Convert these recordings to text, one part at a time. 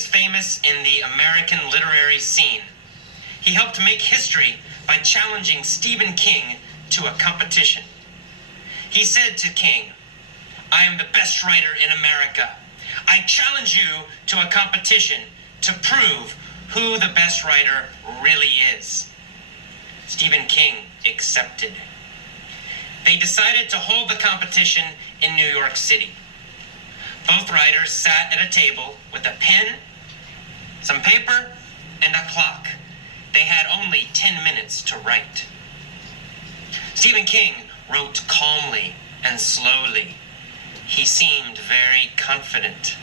is famous in the American literary scene. He helped make history by challenging Stephen King to a competition. He said to King, "I am the best writer in America. I challenge you to a competition to prove who the best writer really is." Stephen King accepted. They decided to hold the competition in New York City. Both writers sat at a table with a pen, some paper, and a clock. They had only 10 minutes to write. Stephen King wrote calmly and slowly. He seemed very confident.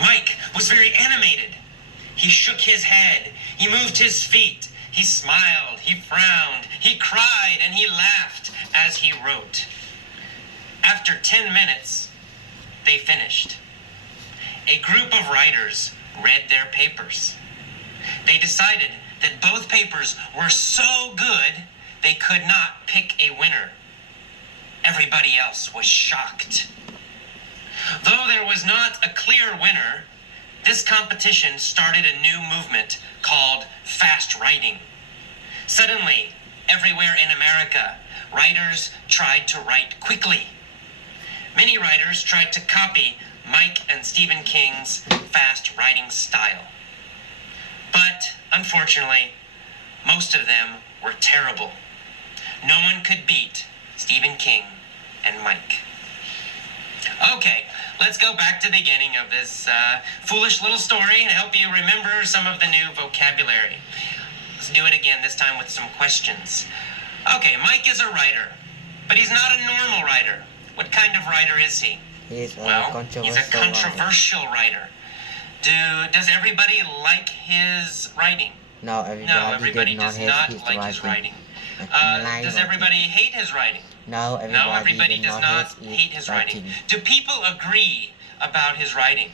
Mike was very animated. He shook his head. He moved his feet. He smiled. He frowned. He cried and he laughed as he wrote. After 10 minutes, they finished. A group of writers read their papers. They decided that both papers were so good they could not pick a winner. Everybody else was shocked. Though there was not a clear winner, this competition started a new movement called fast writing. Suddenly, everywhere in America, writers tried to write quickly. Many writers tried to copy Mike and Stephen King's fast writing style. But, unfortunately, most of them were terrible. No one could beat Stephen King and Mike. Okay, let's go back to the beginning of this foolish little story and help you remember some of the new vocabulary. Let's do it again, this time with some questions. Okay, Mike is a writer, but he's not a normal writer. What kind of writer is he? He's a controversial writer. Does everybody like his writing? No, everybody does not like his writing. Does everybody hate his writing? No, everybody does not hate his writing. Do people agree about his writing?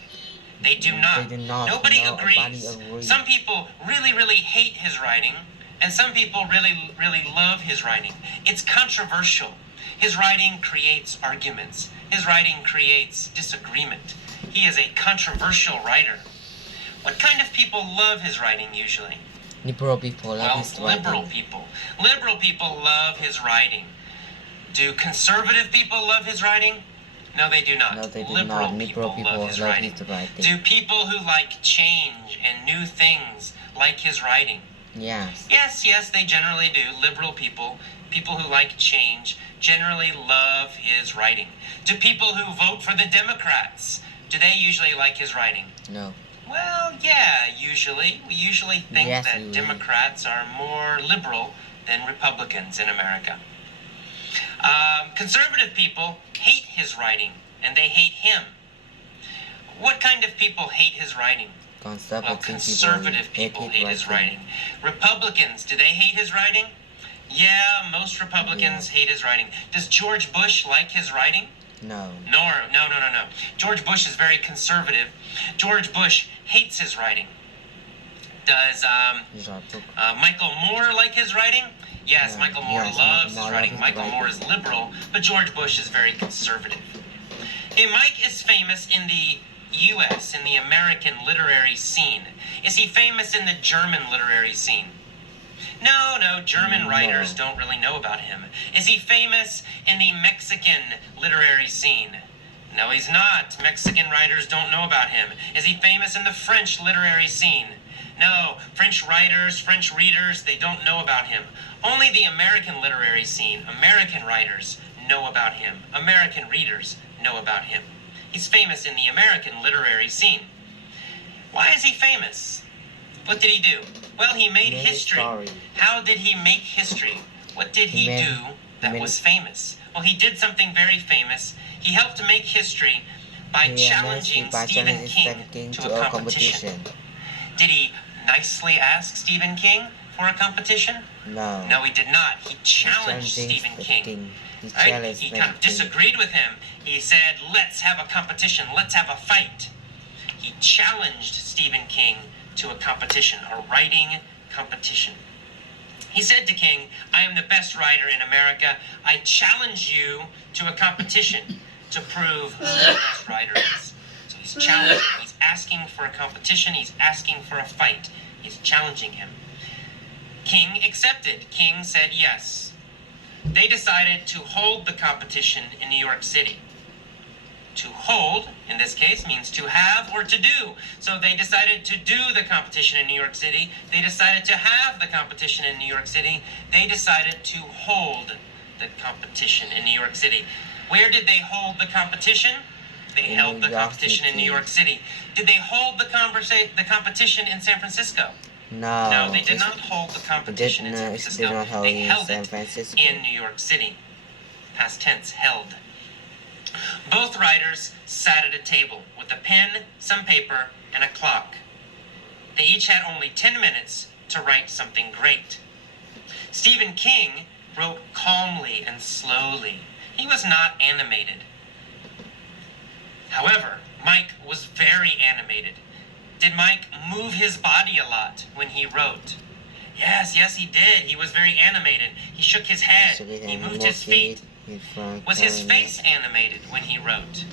They do not. Nobody agrees. Some people really, really hate his writing, and some people really, really love his writing. It's controversial. His writing creates arguments. His writing creates disagreement. He is a controversial writer. What kind of people love his writing usually? Liberal people love his writing. Liberal people. Liberal people love his writing. Do conservative people love his writing? No, they do not. No, they do Liberal not. people love his writing. Do people who like change and new things like his writing? Yes. Yes, they generally do. Liberal people, people who like change, generally love his writing. Do people who vote for the Democrats, do they usually like his writing? No. Well, yeah, usually. We usually think that Democrats are more liberal than Republicans in America. Conservative people hate his writing, and they hate him. What kind of people hate his writing? Conservative people hate his writing. Republicans, do they hate his writing? Yeah, most Republicans hate his writing. Does George Bush like his writing? No. No. George Bush is very conservative. George Bush hates his writing. Does Michael Moore like his writing? Yes, Michael Moore loves his writing. Michael Moore is liberal, but George Bush is very conservative. Hey, Mike is famous in the U.S., in the American literary scene. Is he famous in the German literary scene? No, German writers don't really know about him. Is he famous in the Mexican literary scene? No, he's not. Mexican writers don't know about him. Is he famous in the French literary scene? No, French writers, French readers, they don't know about him. Only the American literary scene, American writers know about him. American readers know about him. He's famous in the American literary scene. Why is he famous? What did he do? Well, he made history. How did he make history? What did he do that was famous? Well, he did something very famous. He helped to make history by challenging Stephen King to a competition. Did he nicely ask Stephen King for a competition? No. No, he did not. He challenged Stephen King. He kind of disagreed with him. He said, let's have a competition. Let's have a fight. He challenged Stephen King to a competition, a writing competition. He said to King, I am the best writer in America. I challenge you to a competition to prove who the best writer is. So he's challenging, he's asking for a competition. He's asking for a fight. He's challenging him. King accepted. King said yes. They decided to hold the competition in New York City. To hold, in this case, means to have or to do. So they decided to do the competition in New York City. They decided to have the competition in New York City. They decided to hold the competition in New York City. Where did they hold the competition? They held the competition in New York City. Did they hold the competition in San Francisco? No. No, they did not hold the competition in San Francisco. They held it in New York City. Past tense, held. Both writers sat at a table with a pen, some paper, and a clock. They each had only 10 minutes to write something great. Stephen King wrote calmly and slowly. He was not animated. However, Mike was very animated. Did Mike move his body a lot when he wrote? Yes, he did. He was very animated. He shook his head. He moved his feet. Was his face animated when he wrote?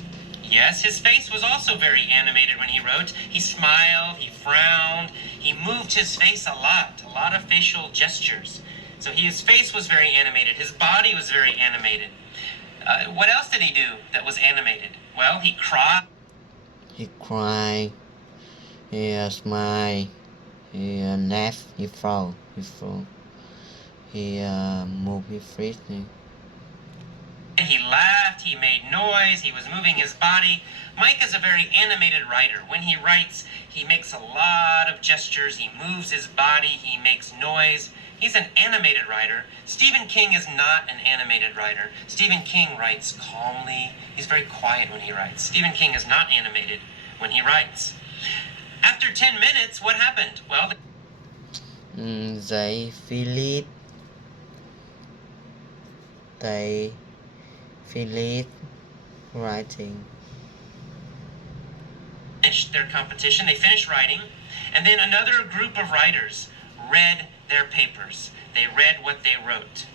Yes, his face was also very animated when he wrote. He smiled, he frowned, he moved his face a lot of facial gestures. So his face was very animated. His body was very animated. What else did he do that was animated? Well, he cried. He cried. He smiled. He laughed. He frowned. He moved his face. He laughed, he made noise, he was moving his body. Mike is a very animated writer. When he writes, he makes a lot of gestures, he moves his body, he makes noise. He's an animated writer. Stephen King is not an animated writer. Stephen King writes calmly. He's very quiet when he writes. Stephen King is not animated when he writes. After 10 minutes, what happened? Well, they finished writing. Finished their competition. They finished writing, and then another group of writers read their papers. They read what they wrote.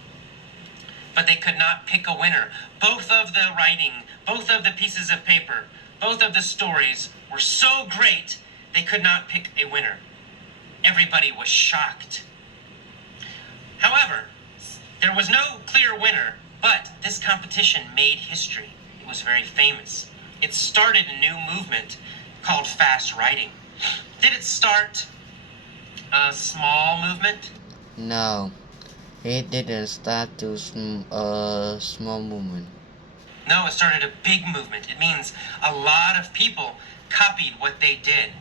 But they could not pick a winner. Both of the writing, both of the pieces of paper, both of the stories were so great, they could not pick a winner. Everybody was shocked. However, there was no clear winner, but this competition made history. It was very famous. It started a new movement called fast writing. Did it start a small movement? No, it didn't start a small movement. No, it started a big movement. It means a lot of people copied what they did.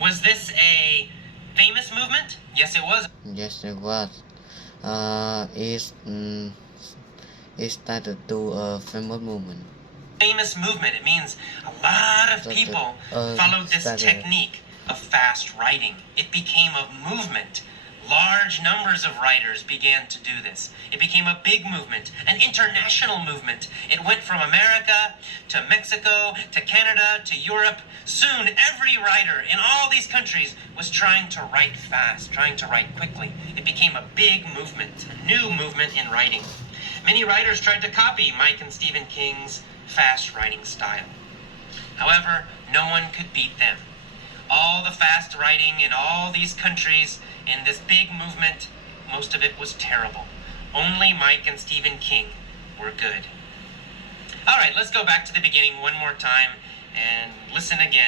Was this a famous movement? Yes, it was. Yes, it was. It started to a famous movement. Famous movement. It means a lot of people followed this technique of fast writing. It became a movement. Large numbers of writers began to do this. It became a big movement, an international movement. It went from America to Mexico to Canada to Europe. Soon, every writer in all these countries was trying to write fast, trying to write quickly. It became a big movement, a new movement in writing. Many writers tried to copy Mike and Stephen King's fast writing style. However, no one could beat them. All the fast writing in all these countries in this big movement, most of it was terrible. Only Mike and Stephen King were good. All right, let's go back to the beginning one more time and listen again.